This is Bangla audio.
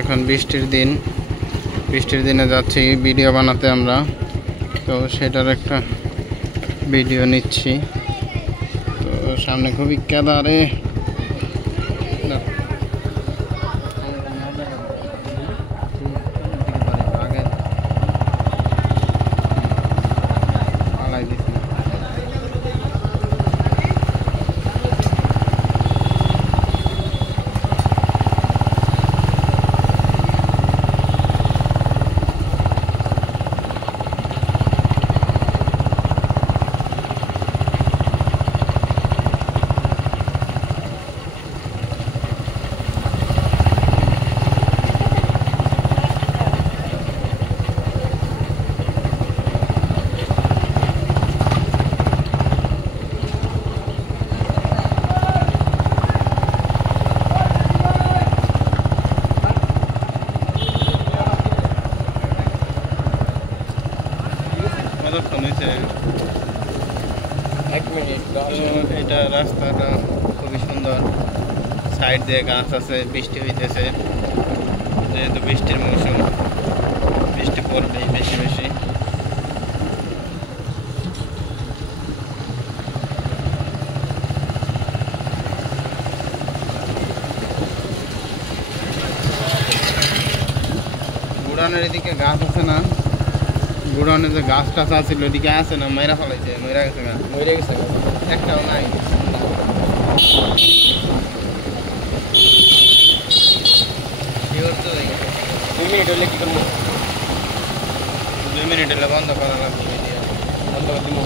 এখন বৃষ্টির দিনে যাচ্ছি ভিডিও বানাতে আমরা, তো সেটার একটা ভিডিও নিচ্ছি। তো সামনে খুবই কাদারে, এটা রাস্তাটা খুবই সুন্দর, সাইড দিয়ে গাছ আছে, বৃষ্টি হইতেছে, যেহেতু বৃষ্টির মৌসুম, বৃষ্টি পড়বেই বেশি বেশি। গুড়ানের এদিকে গাছ আছে না, গুড়ানে যে গাছ টাছ আছিল ওদিকে আছে না, মেরা ফেলাইছে, মরে গেছে গাছ, মরে গেছে, একটাও নাই। 2 মিনিট হলে কি করবো? 2 মিনিট হলে বন্ধ করা লাগবে, বন্ধ করে দিব।